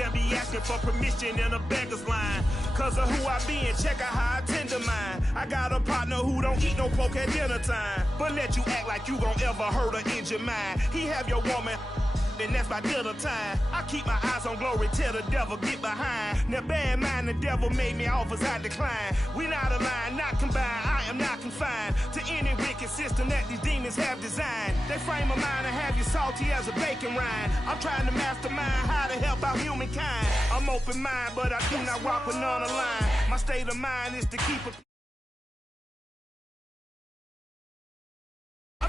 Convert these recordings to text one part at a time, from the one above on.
They'll be asking for permission in a beggar's line. Cause of who I be and check out how I tend to mine. I got a partner who don't eat no pork at dinner time, but let you act like you gon' ever hurt or injure mine. He have your woman, and that's by dinner time. I keep my eyes on glory till the devil get behind. Now bear in mind the devil made me offers I decline. We not aligned, not combined, I am not confined to any wicked system that these demons have designed. They frame a mind and have you salty as a bacon rind. I'm trying to mastermind how to help out humankind. I'm open mind, but I do not walk with none aligned. My state of mind is to keep a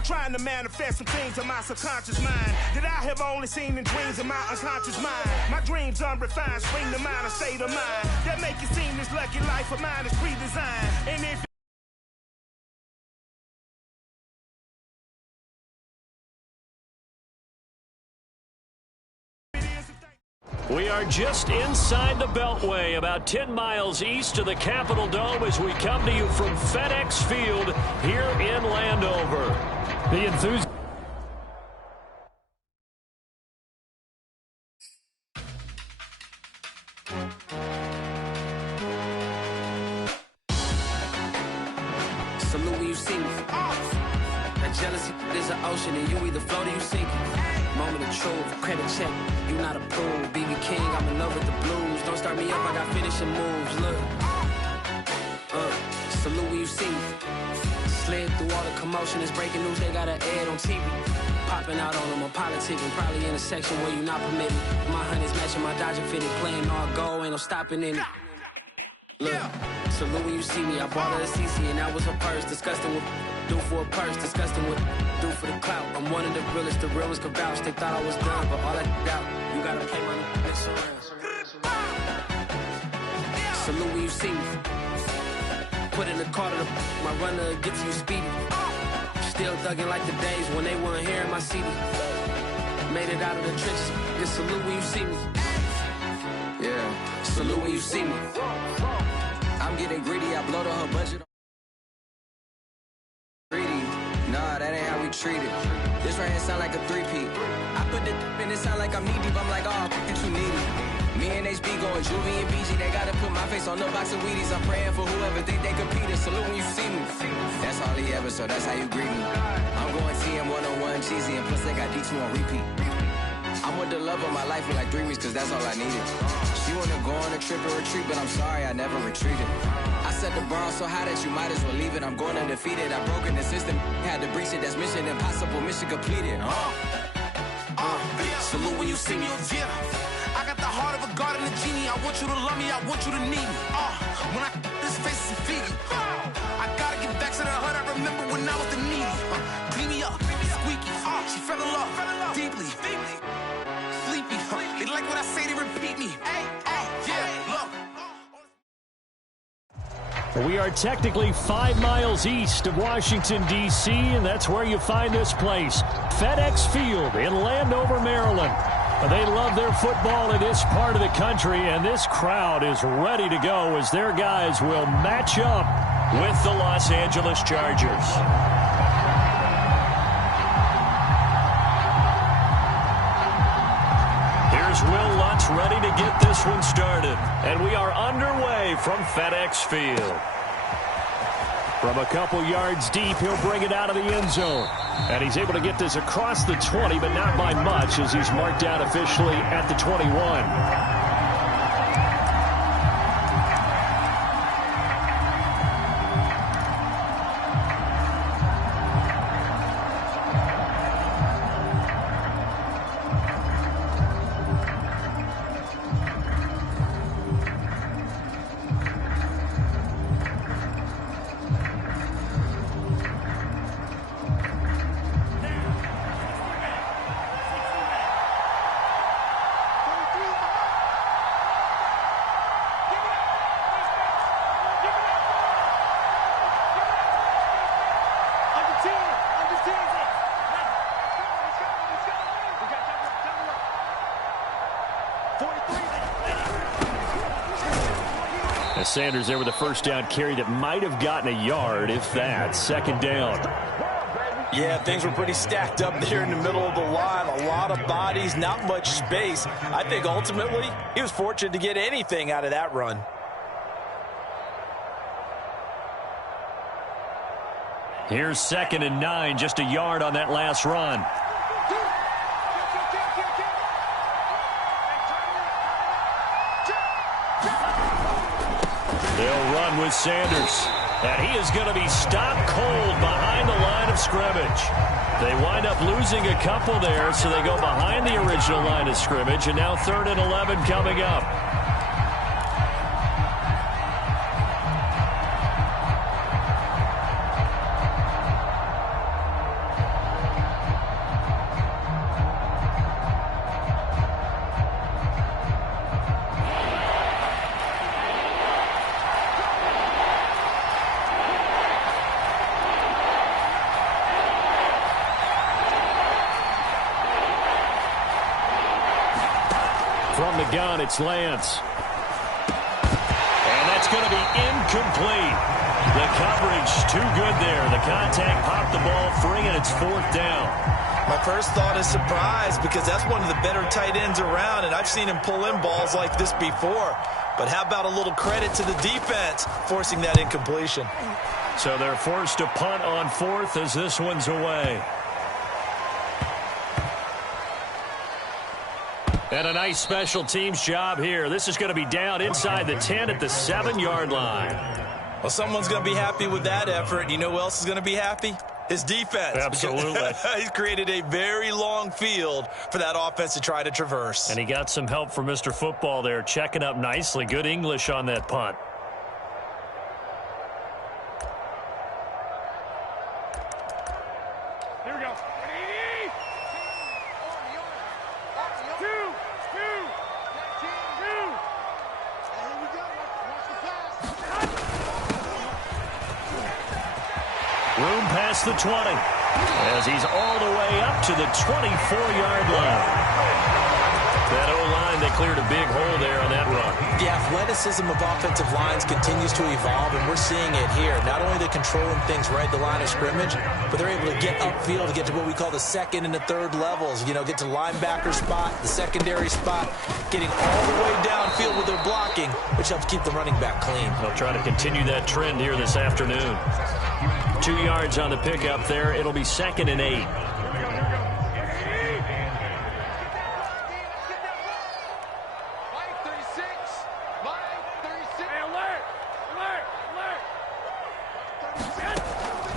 trying to manifest some things in my subconscious mind that I have only seen in dreams in my unconscious mind. My dreams unrefined, spring to mind, a state of mind that make it seem this lucky life of mine is pre-designed. And if we are just inside the Beltway, about 10 miles east of the Capitol Dome as we come to you from FedEx Field here in Landover. The enthusiasm. Salute when you see me. That jealousy is an ocean and you either float or you sink. Moment of truth, credit check, you not approved. BB King, I'm in love with the blues. Don't start me up, I got finishing moves. Look, salute when you see me. Slid through all the commotion, it's breaking news, they got an ad on TV. Popping out on them, I'm politicking, probably in a section where you not permitted. My honey's matching my Dodger fitted, playing all go, ain't no stopping in it. Look, salute when you see me, I bought her a CC and that was her purse. Disgusting with do for a purse, disgusting with do for the clout. I'm one of the realest, the real ones could vouch. They thought I was done, but all that out, you gotta play my next around. Salute when you see me. Put in the car to my runner, get to you speedy. Still thugging like the days when they weren't here in my CD. Made it out of the trenches. Just salute when you see me. Yeah, salute when you see me. I'm getting greedy, I blow to her budget. Greedy, nah, that ain't how we treat it. This right here sound like a three-peat. I put the in it sound like I'm knee deep. I'm like, oh, you too needy. Me and HB going Juvie and BG, they gotta put my face on the box of Wheaties. I'm praying for whoever think they compete. Salute when you see me. That's all he ever, so that's how you greet me. I'm going TM 101 cheesy, and plus they got D2 on repeat. I'm with the love of my life for like 3 weeks, cause that's all I needed. She wanna go on a trip and retreat, but I'm sorry, I never retreated. I set the bar so high that you might as well leave it. I'm going undefeated, I broken the system, had to breach it, that's mission impossible, mission completed. Salute when you see me, yeah. I got the heart of a god and a genie. I want you to love me, I want you to need me. When I this face is Fiji. I gotta get back to the hood, I remember when I was the needy. Clean me up, squeaky. She fell in love, deeply. Sleepy, they like what I say, they repeat me. Yeah, look. We are technically 5 miles east of Washington, D.C., and that's where you find this place, FedEx Field in Landover, Maryland. They love their football in this part of the country, and this crowd is ready to go as their guys will match up with the Los Angeles Chargers. Here's Will Lutz ready to get this one started. And we are underway from FedEx Field. From a couple yards deep, he'll bring it out of the end zone. And he's able to get this across the 20, but not by much as he's marked down officially at the 21. Sanders there with a first down carry that might have gotten a yard, if that. Second down. Yeah, things were pretty stacked up there in the middle of the line. a lot of bodies, not much space. I think ultimately he was fortunate to get anything out of that run. Here's 2nd and 9, just a yard on that last run. They'll run with Sanders. And he is going to be stopped cold behind the line of scrimmage. They wind up losing a couple there, so they go behind the original line of scrimmage, and now 3rd and 11 coming up. From the gun, it's Lance. And that's going to be incomplete. The coverage too good there. The contact popped the ball free, and it's 4th down. My first thought is surprise, because that's one of the better tight ends around, and I've seen him pull in balls like this before. But how about a little credit to the defense forcing that incompletion? So they're forced to punt on 4th as this one's away. And a nice special teams job here. This is going to be down inside the 10 at the 7-yard line. Well, someone's going to be happy with that effort. You know who else is going to be happy? His defense. Absolutely. He's created a very long field for that offense to try to traverse. And he got some help from Mr. Football there, checking up nicely. Good English on that punt. Here we go. Room past the 20 as he's all the way up to the 24-yard line. That O-line, they cleared a big hole there on that run. The athleticism of offensive lines continues to evolve, and we're seeing it here. Not only are they controlling things right at the line of scrimmage, but they're able to get upfield to get to what we call the 2nd and the 3rd levels. You know, get to the linebacker spot, the secondary spot, getting all the way downfield with their blocking, which helps keep the running back clean. They'll try to continue that trend here this afternoon. 2 yards on the pickup there. It'll be 2nd and 8.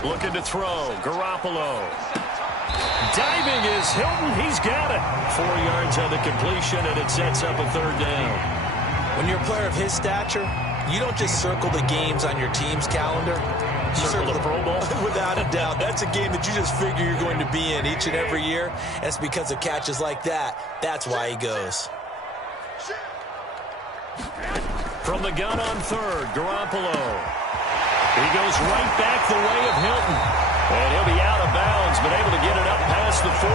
Looking to throw. Garoppolo. Diving is Hilton. He's got it. 4 yards on the completion, and it sets up a 3rd down. When you're a player of his stature, you don't just circle the games on your team's calendar. You Circle the Pro Bowl? Without a doubt. That's a game that you just figure you're going to be in each and every year. And it's because of catches like that. That's why he goes. From the gun on 3rd, Garoppolo. He goes right back the way of Hilton. And he'll be out of bounds, but able to get it up past the 45.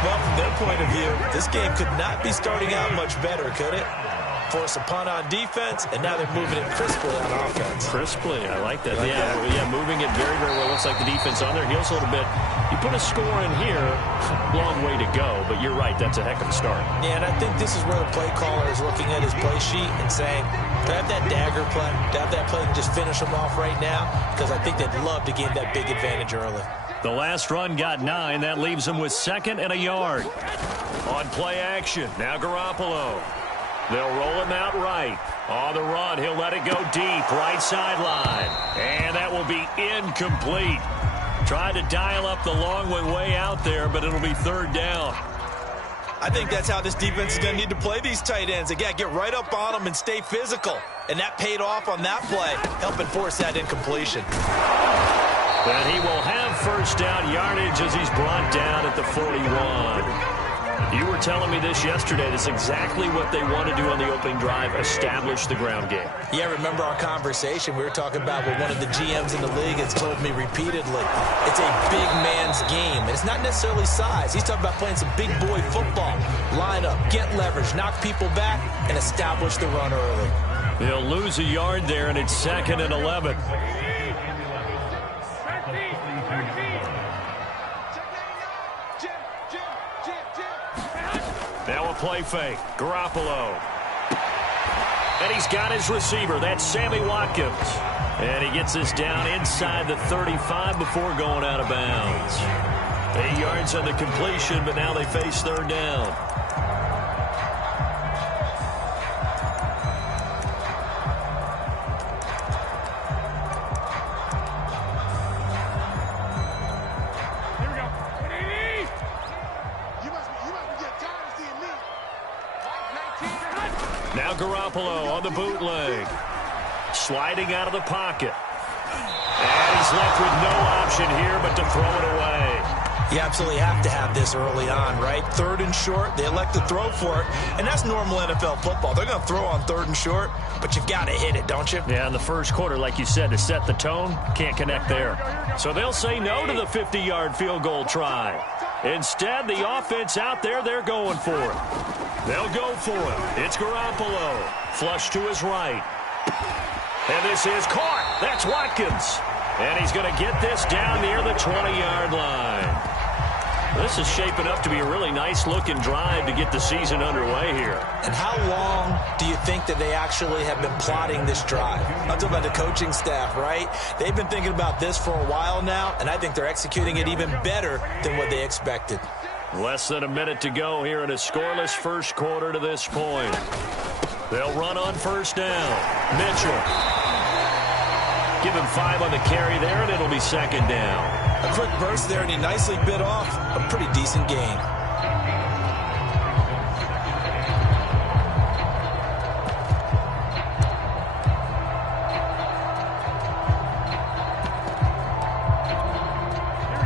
Well, from their point of view, this game could not be starting out much better, could it? Force a punt on defense, and now they're moving it crisply on offense. Crisply, I like that. Yeah, moving it very, very well. Looks like the defense on there heals a little bit. You put a score in here, long way to go, but you're right, that's a heck of a start. Yeah, and I think this is where the play caller is looking at his play sheet and saying, to have that dagger play, to have that play and just finish them off right now, because I think they'd love to gain that big advantage early. The last run got 9. That leaves them with 2nd and a yard. On play action, now Garoppolo. They'll roll him out right. On the run, he'll let it go deep, right sideline. And that will be incomplete. Tried to dial up the long one way out there, but it'll be 3rd down. I think that's how this defense is going to need to play these tight ends. They got to get right up on them and stay physical. And that paid off on that play, helping force that incompletion. And he will have 1st down yardage as he's brought down at the 41. You were telling me this yesterday. That's exactly what they want to do on the opening drive, establish the ground game. Yeah, remember our conversation? We were talking about what one of the GMs in the league has told me repeatedly. It's a big man's game, and it's not necessarily size. He's talking about playing some big boy football. Line up, get leverage, knock people back, and establish the run early. They'll lose a yard there, and it's 2nd and 11. play fake. Garoppolo. And he's got his receiver. That's Sammy Watkins. And he gets this down inside the 35 before going out of bounds. 8 yards on the completion, but now they face third down. Now Garoppolo on the bootleg. Sliding out of the pocket. And he's left with no option here but to throw it away. You absolutely have to have this early on, right? Third and short, they elect to throw for it, and that's normal NFL football. They're going to throw on third and short, but you've got to hit it, don't you? Yeah, in the first quarter, like you said, to set the tone, can't connect there. So they'll say no to the 50-yard field goal try. Instead, the offense out there, they're going for it. They'll go for it. It's Garoppolo. Flush to his right. And this is caught. That's Watkins. And he's going to get this down near the 20-yard line. This is shaping up to be a really nice-looking drive to get the season underway here. And how long do you think that they actually have been plotting this drive? I'm talking about the coaching staff, right? They've been thinking about this for a while now, and I think they're executing it even better than what they expected. Less than a minute to go here in a scoreless first quarter to this point. They'll run on first down. Mitchell. Give him 5 on the carry there, and it'll be second down. A quick burst there, and he nicely bit off a pretty decent gain.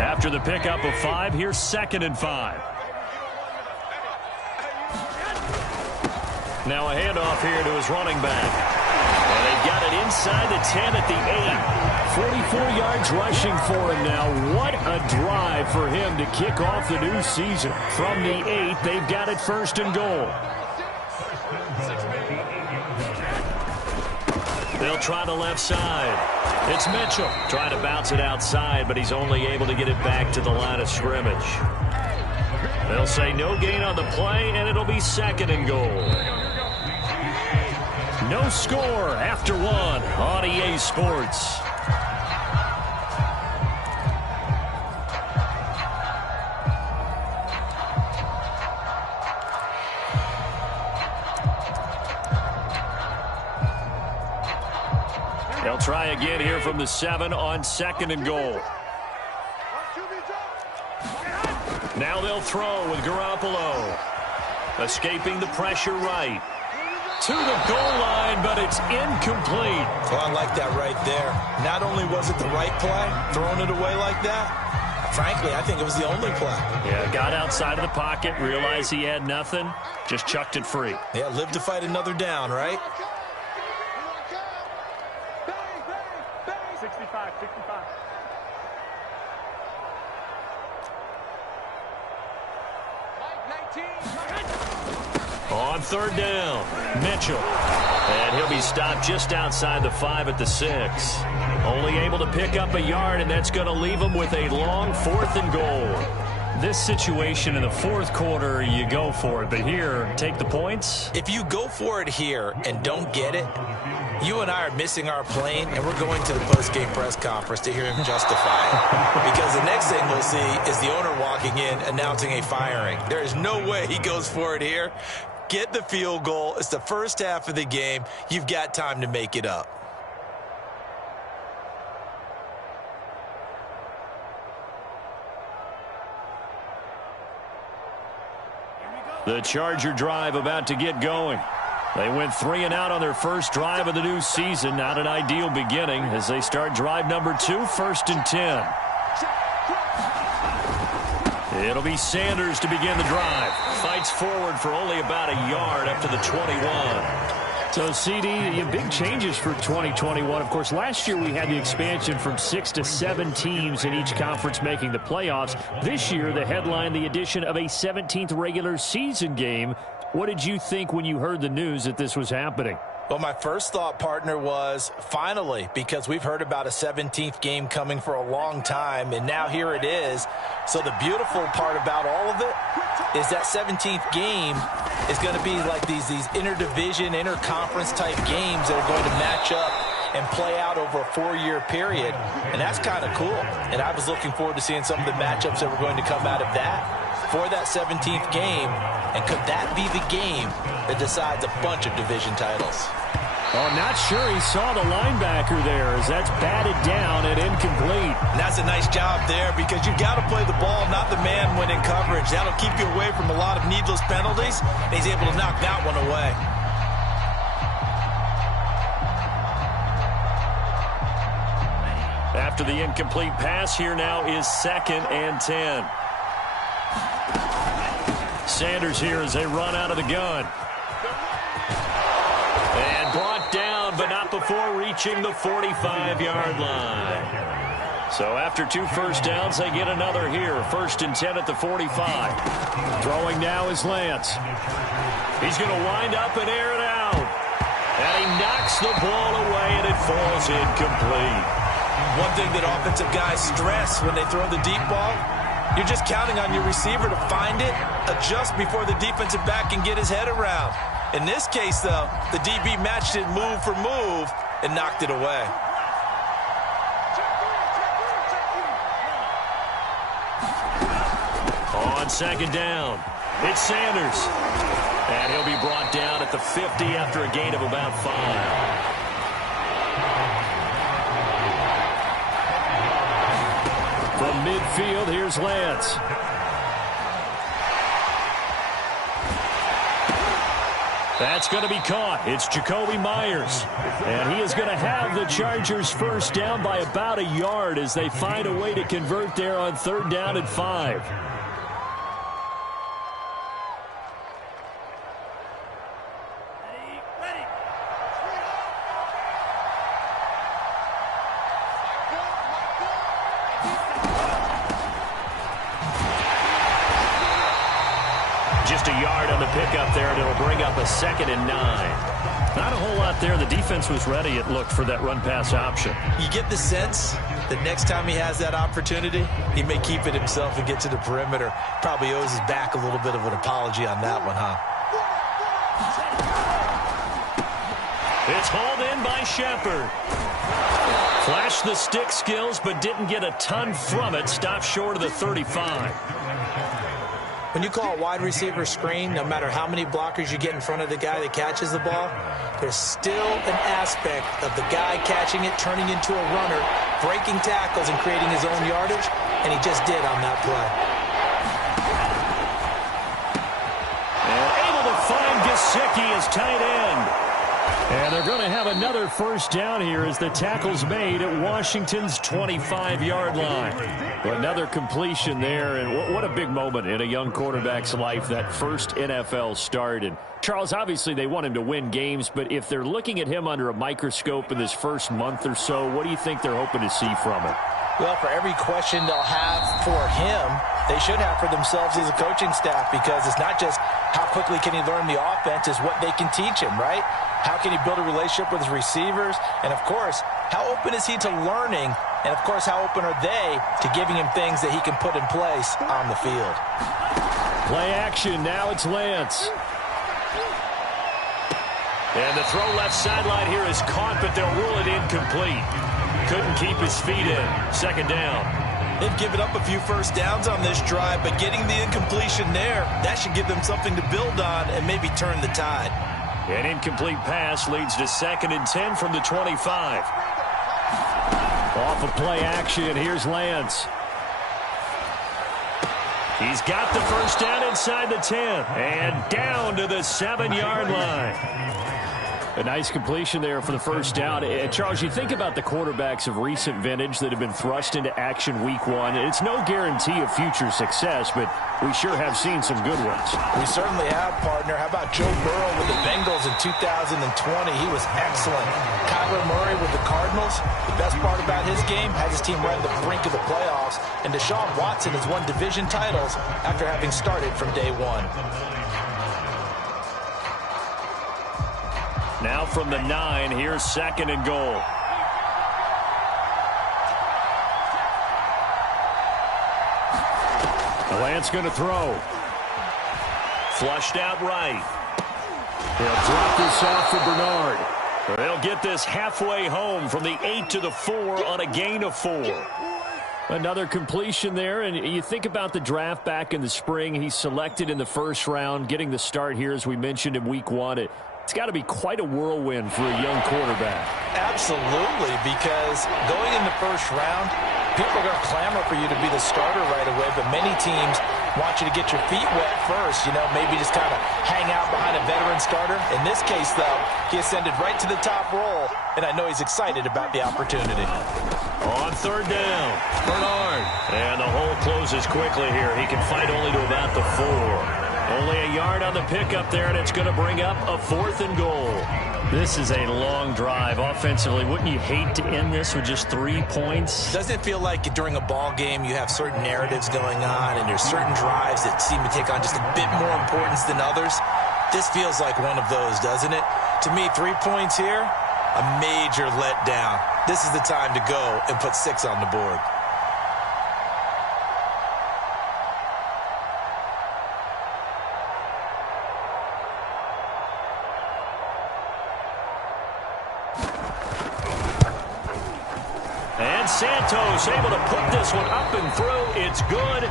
After the pickup of 5, here's 2nd and 5. Now a handoff here to his running back. And they've got it inside the 10 at the 8. 44 yards rushing for him now. What a drive for him to kick off the new season. From the 8, they've got it 1st and goal. They'll try the left side. It's Mitchell trying to bounce it outside, but he's only able to get it back to the line of scrimmage. They'll say no gain on the play, and it'll be 2nd and goal. No score after 1 on EA Sports. They'll try again here from the 7 on 2nd and goal. Now they'll throw with Garoppolo. Escaping the pressure right. To the goal line, but it's incomplete. Well, I like that right there. Not only was it the right play, throwing it away like that, frankly, I think it was the only play. Yeah, got outside of the pocket, realized he had nothing, just chucked it free. Yeah, live to fight another down, right? 65. On 3rd down, Mitchell. And he'll be stopped just outside the 5 at the 6. Only able to pick up a yard, and that's going to leave him with a long 4th and goal. This situation in the 4th quarter, you go for it. But here, take the points. If you go for it here and don't get it, you and I are missing our plane, and we're going to the post-game press conference to hear him justify it. Because the next thing we'll see is the owner walking in announcing a firing. There is no way he goes for it here. Get the field goal. It's the first half of the game. You've got time to make it up. The Charger drive about to get going. They went 3 and out on their first drive of the new season. Not an ideal beginning as they start drive number 2, 1st and 10. It'll be Sanders to begin the drive. Fights forward for only about a yard up to the 21. So, CD, you have big changes for 2021. Of course, last year we had the expansion from 6 to 7 teams in each conference making the playoffs. This year, the headline, the addition of a 17th regular season game. What did you think when you heard the news that this was happening? Well, my first thought, partner, was finally, because we've heard about a 17th game coming for a long time, and now here it is. So the beautiful part about all of it is that 17th game is going to be like these interdivision, interconference type games that are going to match up and play out over a 4-year period. And that's kind of cool. And I was looking forward to seeing some of the matchups that were going to come out of that for that 17th game. And could that be the game that decides a bunch of division titles? Oh, not sure he saw the linebacker there as that's batted down and incomplete. And that's a nice job there because you've got to play the ball, not the man when in coverage. That'll keep you away from a lot of needless penalties. And he's able to knock that one away. After the incomplete pass, here now is 2nd and 10. Sanders here as they run out of the gun. And brought down, but not before reaching the 45-yard line. So after 2 first downs, they get another here. 1st and 10 at the 45. Throwing now is Lance. He's going to wind up and air it out. And he knocks the ball away, and it falls incomplete. One thing that offensive guys stress when they throw the deep ball, you're just counting on your receiver to find it, adjust before the defensive back can get his head around. In this case, though, the DB matched it move for move and knocked it away. On 2nd down, it's Sanders. And he'll be brought down at the 50 after a gain of about 5. From midfield, here's Lance. That's going to be caught. It's Jacoby Myers. And he is going to have the Chargers first down by about a yard as they find a way to convert there on 3rd down and 5. Just a yard on the pickup there, and it'll bring up a 2nd and 9. Not a whole lot there. The defense was ready, it looked, for that run-pass option. You get the sense that next time he has that opportunity, he may keep it himself and get to the perimeter. Probably owes his back a little bit of an apology on that one, huh? It's hauled in by Shepard. Flashed the stick skills, but didn't get a ton from it. Stopped short of the 35. When you call a wide receiver screen, no matter how many blockers you get in front of the guy that catches the ball, there's still an aspect of the guy catching it, turning into a runner, breaking tackles and creating his own yardage, and he just did on that play. And able to find Gesicki as tight end. And they're going to have another first down here as the tackle's made at Washington's 25-yard line. Another completion there, and what a big moment in a young quarterback's life, that first NFL start. And Charles, obviously they want him to win games, but if they're looking at him under a microscope in this first month or so, what do you think they're hoping to see from him? Well, for every question they'll have for him, they should have for themselves as a coaching staff, because it's not just how quickly can he learn the offense, it's what they can teach him, right? How can he build a relationship with his receivers? And, of course, how open is he to learning? And, of course, how open are they to giving him things that he can put in place on the field? Play action. Now it's Lance. And the throw left sideline here is caught, but they'll rule it incomplete. Couldn't keep his feet in. 2nd down. They've given up a few first downs on this drive, but getting the incompletion there, that should give them something to build on and maybe turn the tide. An incomplete pass leads to 2nd and 10 from the 25. Off of play action, here's Lance. He's got the first down inside the 10 and down to the 7-yard line. A nice completion there for the first down. Charles, you think about the quarterbacks of recent vintage that have been thrust into action week 1. It's no guarantee of future success, but we sure have seen some good ones. We certainly have, partner. How about Joe Burrow with the Bengals in 2020? He was excellent. Kyler Murray with the Cardinals. The best part about his game, had his team right on the brink of the playoffs. And Deshaun Watson has won division titles after having started from day 1. Now from the 9, here's 2nd and goal. Lance going to throw. Flushed out right. They'll drop this off for Bernard. They'll get this halfway home from the 8 to the 4 on a gain of 4. Another completion there, and you think about the draft back in the spring. He's selected in the first round, getting the start here, as we mentioned, in week 1. It's got to be quite a whirlwind for a young quarterback. Absolutely, because going in the first round, people are going to clamor for you to be the starter right away, but many teams want you to get your feet wet first, maybe just kind of hang out behind a veteran starter. In this case, though, he ascended right to the top roll, and I know he's excited about the opportunity. On third down, Bernard. And the hole closes quickly here. He can fight only to about the 4. Only a yard on the pickup there, and it's going to bring up a 4th and goal. This is a long drive offensively. Wouldn't you hate to end this with just 3 points? Doesn't it feel like during a ball game you have certain narratives going on and there's certain drives that seem to take on just a bit more importance than others? This feels like one of those, doesn't it? To me, 3 points here, a major letdown. This is the time to go and put 6 on the board. And Santos able to put this one up and through. It's good.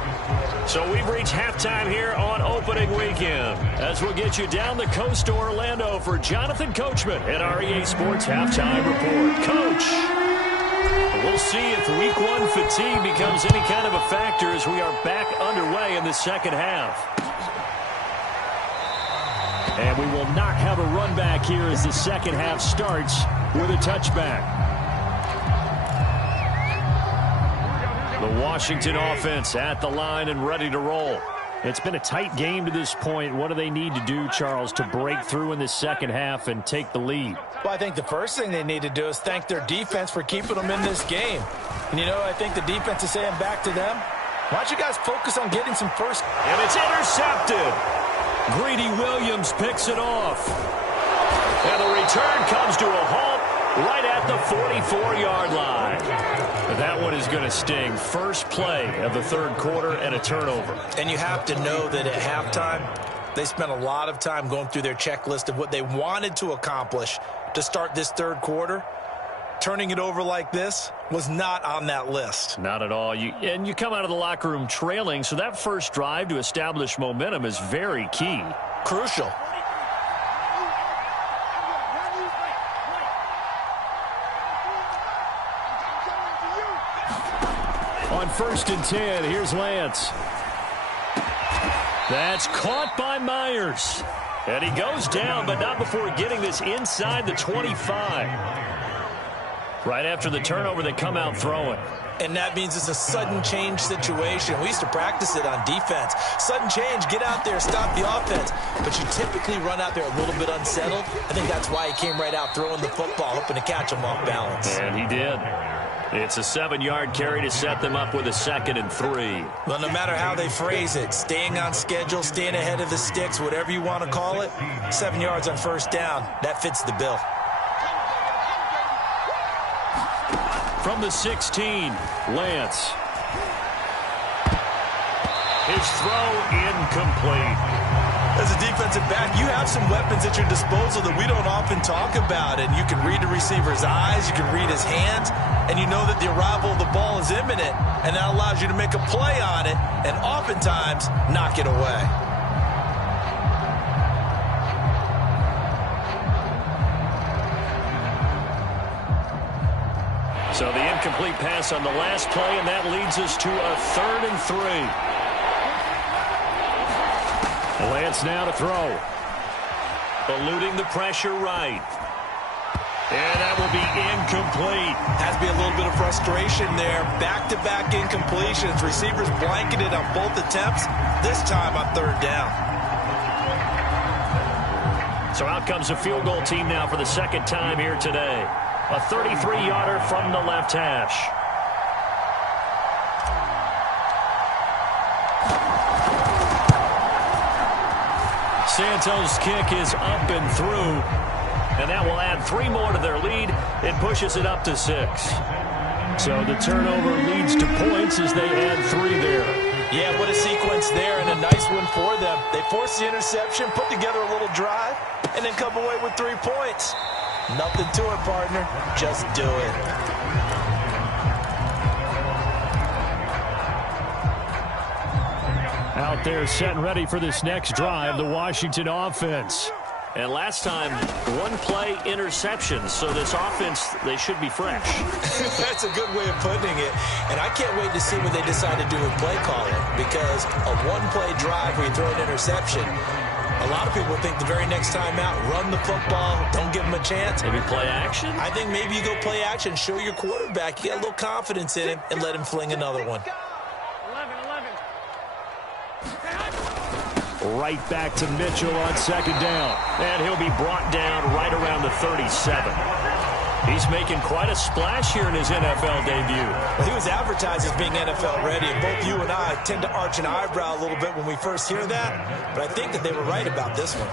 So we've reached halftime here on opening weekend, as we'll get you down the coast to Orlando for Jonathan Coachman at our EA Sports Halftime Report. Coach, we'll see if week 1 fatigue becomes any kind of a factor as we are back underway in the second half. And we will not have a run back here as the second half starts with a touchback. The Washington offense at the line and ready to roll. It's been a tight game to this point. What do they need to do, Charles, to break through in the second half and take the lead? Well, I think the first thing they need to do is thank their defense for keeping them in this game. And, I think the defense is saying back to them, why don't you guys focus on getting some first... And it's intercepted. Greedy Williams picks it off. And the return comes to a halt right at the 44-yard line. That one is going to sting. First play of the third quarter and a turnover. And you have to know that at halftime, they spent a lot of time going through their checklist of what they wanted to accomplish to start this third quarter. Turning it over like this was not on that list. Not at all. And you come out of the locker room trailing, so that first drive to establish momentum is very key. Crucial. On 1st and 10, here's Lance. That's caught by Myers. And he goes down, but not before getting this inside the 25. Right after the turnover, they come out throwing. And that means it's a sudden change situation. We used to practice it on defense. Sudden change, get out there, stop the offense. But you typically run out there a little bit unsettled. I think that's why he came right out throwing the football, hoping to catch him off balance. And he did. It's a 7-yard carry to set them up with a 2nd and 3. Well, no matter how they phrase it, staying on schedule, staying ahead of the sticks, whatever you want to call it, 7 yards on first down, that fits the bill. From the 16, Lance. His throw incomplete. As a defensive back, you have some weapons at your disposal that we don't often talk about. And you can read the receiver's eyes, you can read his hands, and you know that the arrival of the ball is imminent. And that allows you to make a play on it and oftentimes knock it away. So the incomplete pass on the last play, and that leads us to a 3rd and 3. Lance now to throw. Eluding the pressure right. And that will be incomplete. Has to be a little bit of frustration there. Back-to-back incompletions. Receivers blanketed on both attempts, this time on 3rd down. So out comes a field goal team now for the 2nd time here today. A 33-yarder from the left hash. Santos' kick is up and through, and that will add 3 more to their lead. It pushes it up to 6. So the turnover leads to points as they add 3 there. Yeah, what a sequence there, and a nice one for them. They forced the interception, put together a little drive, and then come away with 3 points. Nothing to it, partner. Just do it. Out there set and ready for this next drive, the Washington offense. And last time, 1 play interception. So this offense, they should be fresh. That's a good way of putting it. And I can't wait to see what they decide to do with play calling. Because a 1-play drive where you throw an interception, a lot of people think the very next time out, run the football, don't give them a chance. Maybe play action? I think maybe you go play action, show your quarterback, you got a little confidence in him, and let him fling another one. Right back to Mitchell on second down. And he'll be brought down right around the 37. He's making quite a splash here in his NFL debut. Well, he was advertised as being NFL ready, and both you and I tend to arch an eyebrow a little bit when we first hear that, but I think that they were right about this one.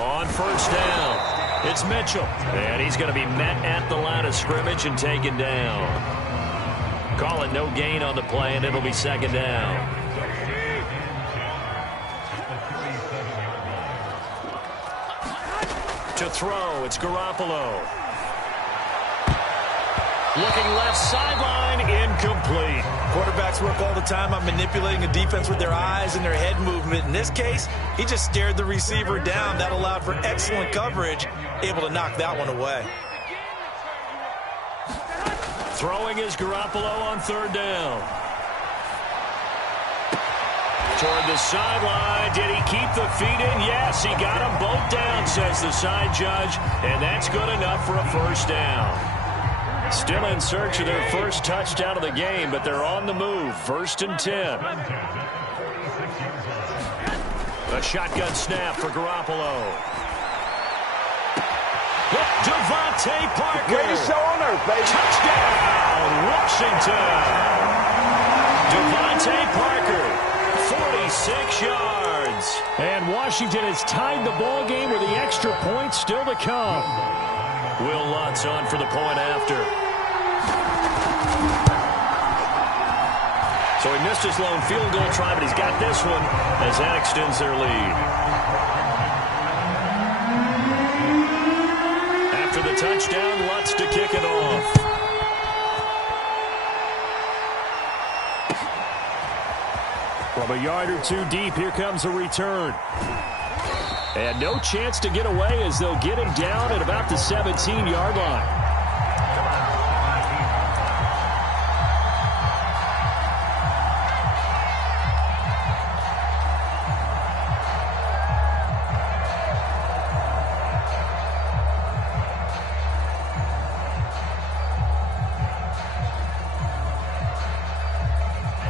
On first down, it's Mitchell. And he's going to be met at the line of scrimmage and taken down. Call it no gain on the play, and it'll be second down. To throw, it's Garoppolo. Looking left sideline, incomplete. Quarterbacks work all the time on manipulating a defense with their eyes and their head movement. In this case, he just stared the receiver down. That allowed for excellent coverage, able to knock that one away. Throwing is Garoppolo on third down. Toward the sideline. Did he keep the feet in? Yes, he got them both down, says the side judge. And that's good enough for a first down. Still in search of their first touchdown of the game, but they're on the move. 1st and 10. A shotgun snap for Garoppolo. Devontae Parker. Greatest show on earth, baby. Touchdown, Washington. Devontae Parker. 46 yards. And Washington has tied the ball game with the extra point still to come. Will Lutz on for the point after. So he missed his lone field goal try, but he's got this one as that extends their lead. After the touchdown, Lutz to kick it off. From a yard or two deep, here comes a return. And no chance to get away as they'll get him down at about the 17-yard line.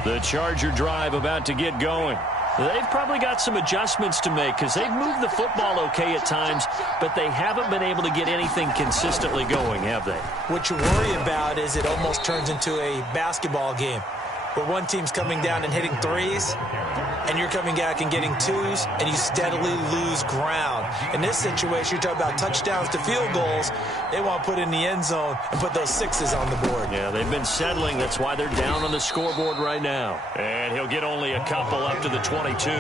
The Charger drive about to get going. They've probably got some adjustments to make because they've moved the football okay at times, but they haven't been able to get anything consistently going, have they? What you worry about is it almost turns into a basketball game where one team's coming down and hitting threes, and you're coming back and getting twos, and you steadily lose ground. In this situation, you're talking about touchdowns to field goals. They want to put in the end zone and put those sixes on the board. Yeah, they've been settling. That's why they're down on the scoreboard right now. And he'll get only a couple up to the 22.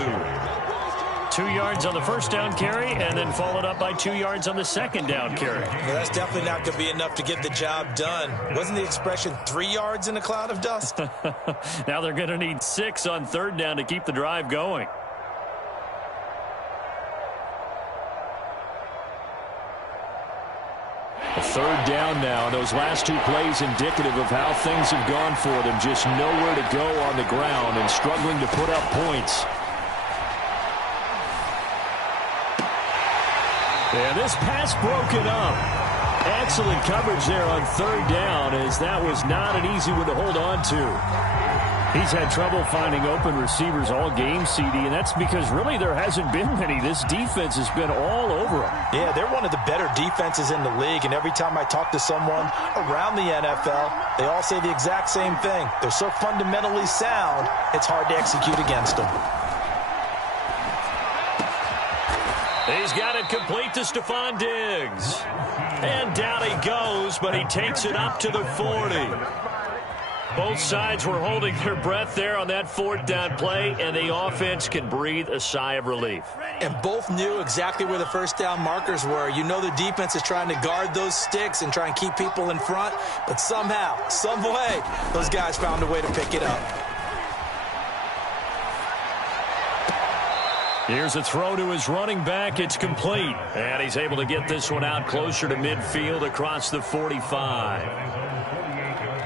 2 yards on the first down carry, and then followed up by 2 yards on the second down carry. Well, that's definitely not going to be enough to get the job done. Wasn't the expression 3 yards in a cloud of dust? Now they're going to need 6 on third down to keep the drive going. Third down now. Those last 2 plays indicative of how things have gone for them. Just nowhere to go on the ground and struggling to put up points. And this pass broken up. Excellent coverage there on third down, as that was not an easy one to hold on to. He's had trouble finding open receivers all game, CD, and that's because really there hasn't been many. This defense has been all over them. Yeah, they're one of the better defenses in the league, and every time I talk to someone around the NFL, they all say the exact same thing. They're so fundamentally sound, it's hard to execute against them. He's got it complete to Stephon Diggs. And down he goes, but he takes it up to the 40. Both sides were holding their breath there on that fourth down play, and the offense can breathe a sigh of relief. And both knew exactly where the first down markers were. You know the defense is trying to guard those sticks and try and keep people in front, but somehow, some way, those guys found a way to pick it up. Here's a throw to his running back. It's complete. And he's able to get this one out closer to midfield across the 45.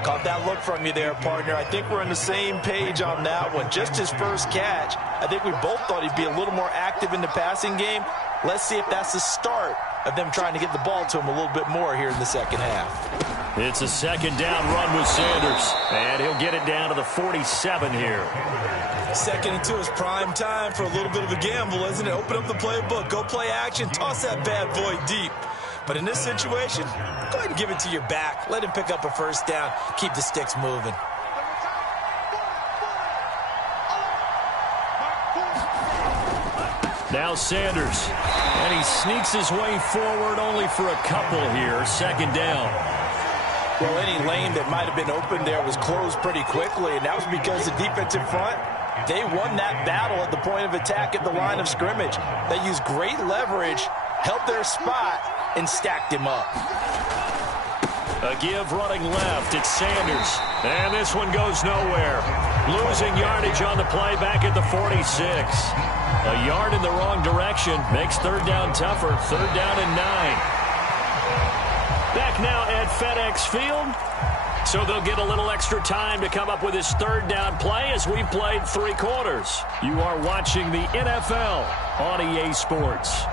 Caught that look from you there, partner. I think we're on the same page on that one. Just his first catch, I think we both thought he'd be a little more active in the passing game. Let's see if that's the start of them trying to get the ball to him a little bit more here in the second half. It's a second down run with Sanders, and he'll get it down to the 47 here. Second and 2 is prime time for a little bit of a gamble, isn't it? Open up the playbook, go play action, toss that bad boy deep. But in this situation, go ahead and give it to your back. Let him pick up a first down, keep the sticks moving. Now Sanders, and he sneaks his way forward only for a couple here. Second down. Well, any lane that might have been open there was closed pretty quickly, and that was because the defensive front, they won that battle at the point of attack at the line of scrimmage. They used great leverage, held their spot, and stacked him up. A give running left. It's Sanders. And this one goes nowhere. Losing yardage on the play back at the 46. A yard in the wrong direction makes third down tougher. Third down and 9. Back now at FedEx Field. So they'll get a little extra time to come up with his third down play as we've played 3 quarters. You are watching the NFL on EA Sports.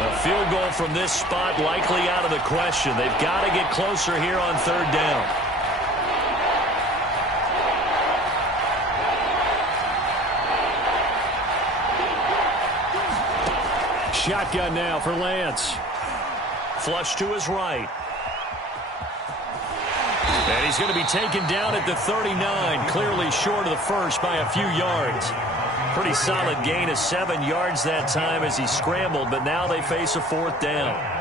A field goal from this spot likely out of the question. They've got to get closer here on third down. Shotgun now for Lance. Flush to his right. And he's going to be taken down at the 39, clearly short of the first by a few yards. Pretty solid gain of 7 yards that time as he scrambled, but now they face a fourth down.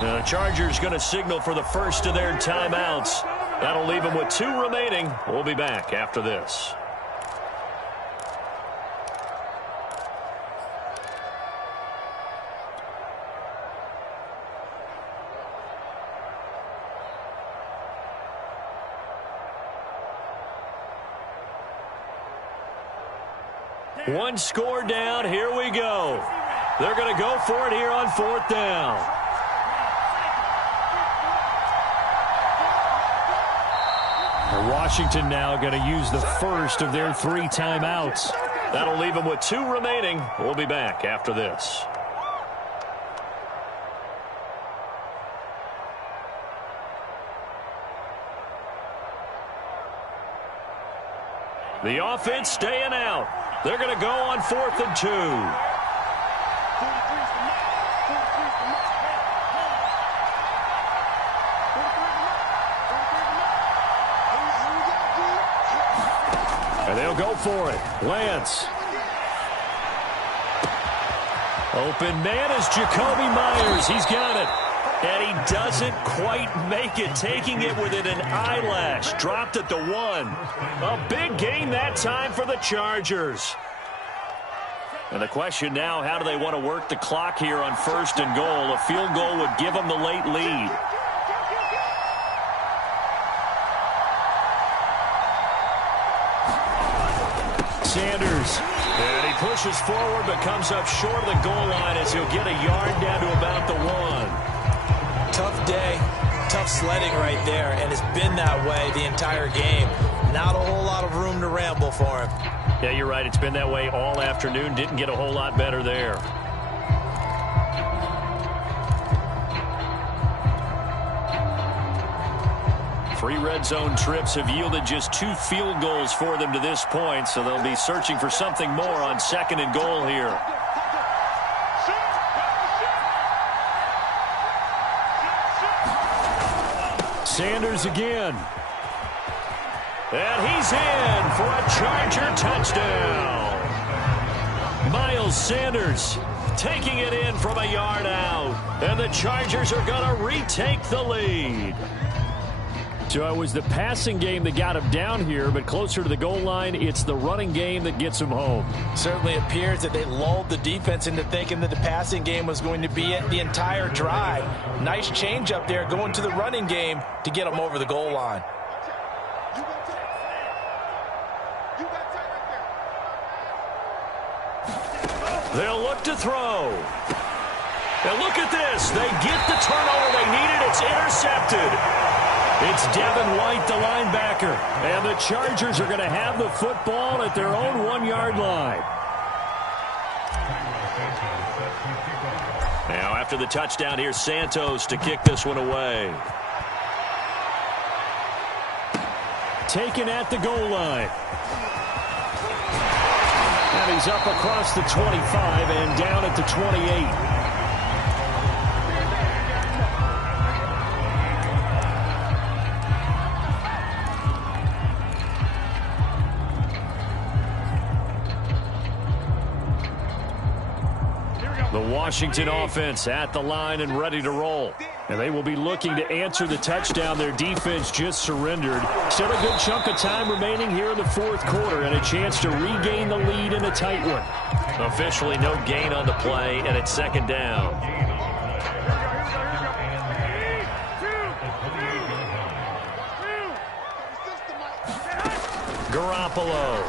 The Chargers going to signal for the first of their timeouts. That'll leave them with 2 remaining. We'll be back after this. One score down. Here we go. They're going to go for it here on fourth down. Washington now going to use the first of their 3 timeouts. That'll leave them with 2 remaining. We'll be back after this. The offense staying out. They're going to go on 4th and 2. And they'll go for it. Lance. Open man is Jacoby Myers. He's got it. And he doesn't quite make it, taking it within an eyelash. Dropped at the 1. A big gain that time for the Chargers. And the question now, how do they want to work the clock here on 1st and goal? A field goal would give them the late lead. Sanders. And he pushes forward but comes up short of the goal line as he'll get a yard down to about the 1. Tough day, tough sledding right there, and it's been that way the entire game. Not a whole lot of room to ramble for him. Yeah, you're right. It's been that way all afternoon. Didn't get a whole lot better there. 3 red zone trips have yielded just 2 field goals for them to this point, so they'll be searching for something more on 2nd and goal here. Sanders again. And he's in for a Charger touchdown. Miles Sanders taking it in from a yard out. And the Chargers are going to retake the lead. So it was the passing game that got him down here, but closer to the goal line, it's the running game that gets him home. Certainly appears that they lulled the defense into thinking that the passing game was going to be it the entire drive. Nice change up there going to the running game to get him over the goal line. They'll look to throw. And look at this. They get the turnover they needed. It's intercepted. It's Devin White, the linebacker. And the Chargers are going to have the football at their own 1-yard line. Now, after the touchdown, here's Santos to kick this one away. Taken at the goal line. And he's up across the 25 and down at the 28. The Washington offense at the line and ready to roll. And they will be looking to answer the touchdown their defense just surrendered. Still a good chunk of time remaining here in the 4th quarter and a chance to regain the lead in a tight one. Officially no gain on the play, and it's 2nd down. Garoppolo.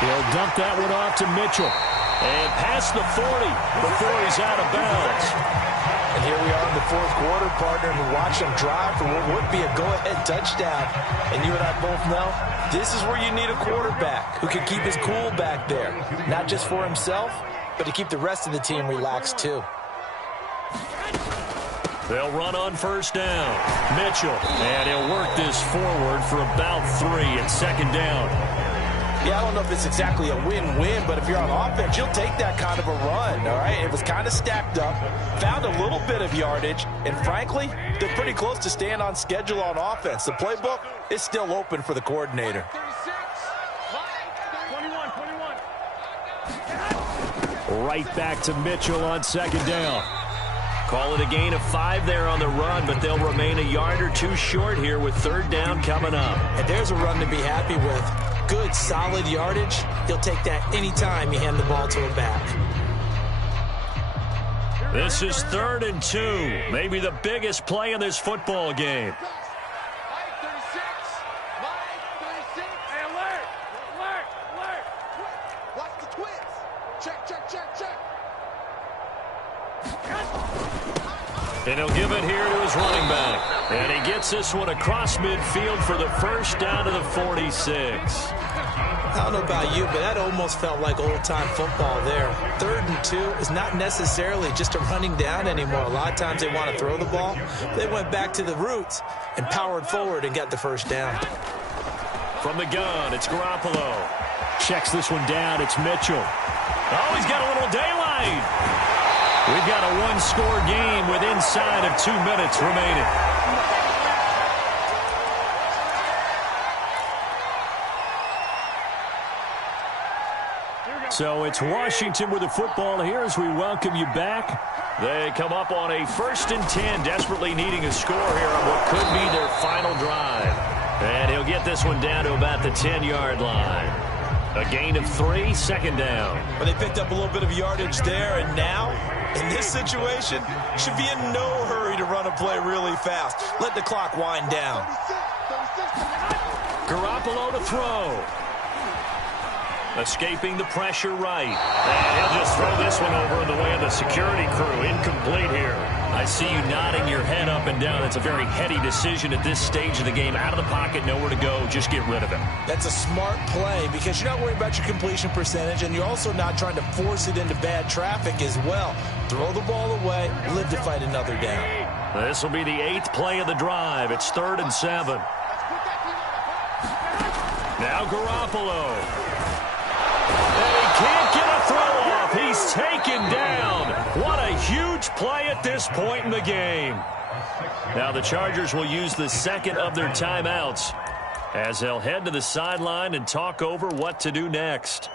He'll dump that one off to Mitchell. And past the 40 before he's out of bounds. And here we are in the 4th quarter, partner, and we watch them drive for what would be a go-ahead touchdown. And you and I both know this is where you need a quarterback who can keep his cool back there. Not just for himself, but to keep the rest of the team relaxed too. They'll run on 1st down. Mitchell. And he'll work this forward for about 3 at 2nd down. Yeah, I don't know if it's exactly a win-win, but if you're on offense, you'll take that kind of a run, all right? It was kind of stacked up, found a little bit of yardage, and frankly, they're pretty close to staying on schedule on offense. The playbook is still open for the coordinator. 21. Right back to Mitchell on 2nd down. Call it a gain of 5 there on the run, but they'll remain a yard or 2 short here with 3rd down coming up. And there's a run to be happy with. Good, solid yardage. He'll take that anytime you hand the ball to him back. This is 3rd and 2. Maybe the biggest play in this football game. And he'll give it here to his running back. And he gets this one across midfield for the 1st down to the 46. I don't know about you, but that almost felt like old-time football there. 3rd and 2 is not necessarily just a running down anymore. A lot of times they want to throw the ball. They went back to the roots and powered forward and got the 1st down. From the gun, it's Garoppolo. Checks this one down. It's Mitchell. Oh, he's got a little daylight. We've got a 1-score game with inside of 2 minutes remaining. So it's Washington with the football here as we welcome you back. They come up on a 1st and 10, desperately needing a score here on what could be their final drive. And he'll get this one down to about the 10-yard line. A gain of 3, 2nd down. But they picked up a little bit of yardage there, and now, in this situation, should be in no hurry to run a play really fast. Let the clock wind down. Garoppolo to throw. Escaping the pressure right. And he'll just throw this one over in the way of the security crew. Incomplete here. I see you nodding your head up and down. It's a very heady decision at this stage of the game. Out of the pocket, nowhere to go. Just get rid of it. That's a smart play because you're not worried about your completion percentage, and you're also not trying to force it into bad traffic as well. Throw the ball away, live to fight another down. This will be the 8th play of the drive. It's 3rd and 7. Now Garoppolo. And he can't get a throw off. He's taken down. What a huge play at this point in the game. Now the Chargers will use the second of their timeouts as they'll head to the sideline and talk over what to do next.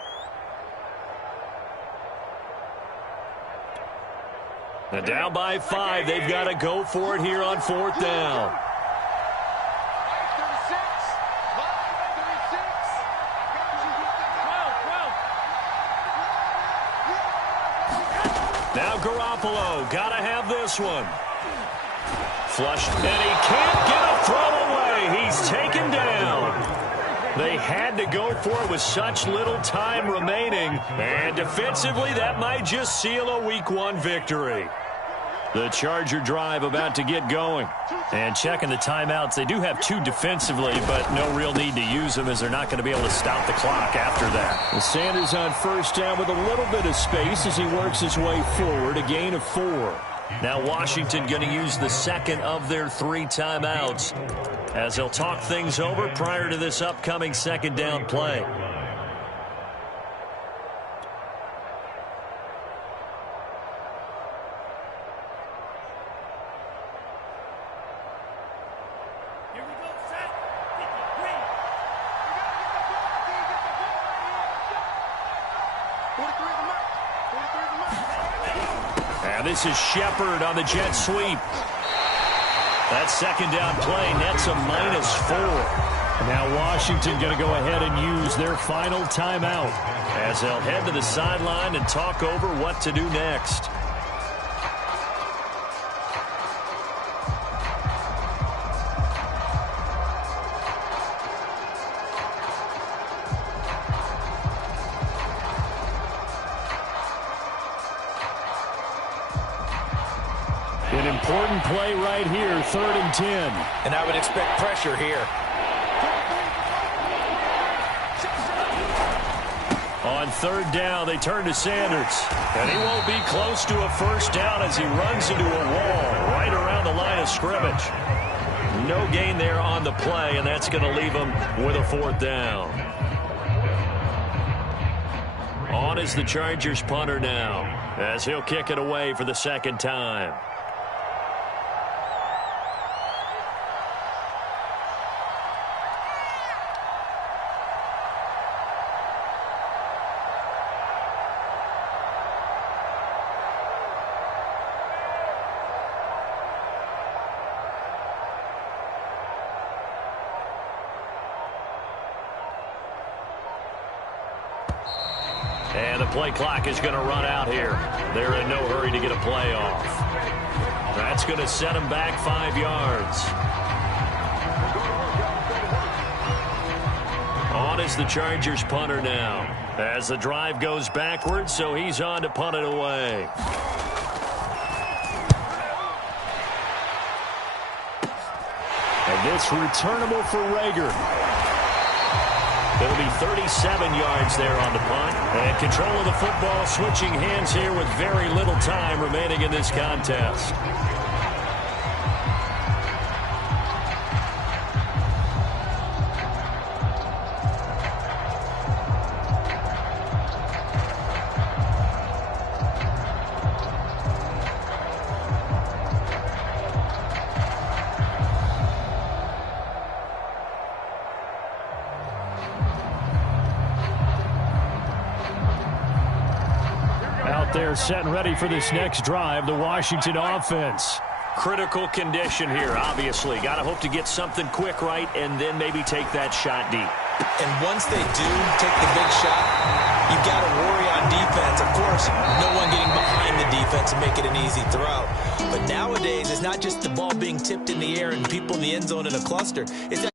And down by 5, they've got to go for it here on 4th down. Now Garoppolo, got to have this one. Flush, and he can't get a throw away. He's taken down. They had to go for it with such little time remaining. And defensively, that might just seal a Week 1 victory. The Charger drive about to get going. And checking the timeouts, they do have 2 defensively, but no real need to use them as they're not going to be able to stop the clock after that. Well, Sanders on 1st down with a little bit of space as he works his way forward, a gain of 4. Now Washington going to use the second of their 3 timeouts as they'll talk things over prior to this upcoming 2nd down play. This is Shepard on the jet sweep. That 2nd down play nets a -4. Now Washington going to go ahead and use their final timeout as they'll head to the sideline and talk over what to do next. An important play right here, 3rd and 10. And I would expect pressure here. On 3rd down, they turn to Sanders. And he won't be close to a 1st down as he runs into a wall right around the line of scrimmage. No gain there on the play, and that's going to leave him with a 4th down. On is the Chargers punter now as he'll kick it away for the 2nd time. And the play clock is going to run out here. They're in no hurry to get a play off. That's going to set them back 5 yards. On is the Chargers punter now as the drive goes backwards, so he's on to punt it away. And this returnable for Rager. It'll be 37 yards there on the punt. And control of the football switching hands here with very little time remaining in this contest. They're set and ready for this next drive, the Washington offense. Critical condition here, obviously. Got to hope to get something quick right and then maybe take that shot deep. And once they do take the big shot, you've got to worry on defense. Of course, no one getting behind the defense and make it an easy throw. But nowadays, it's not just the ball being tipped in the air and people in the end zone in a cluster. It's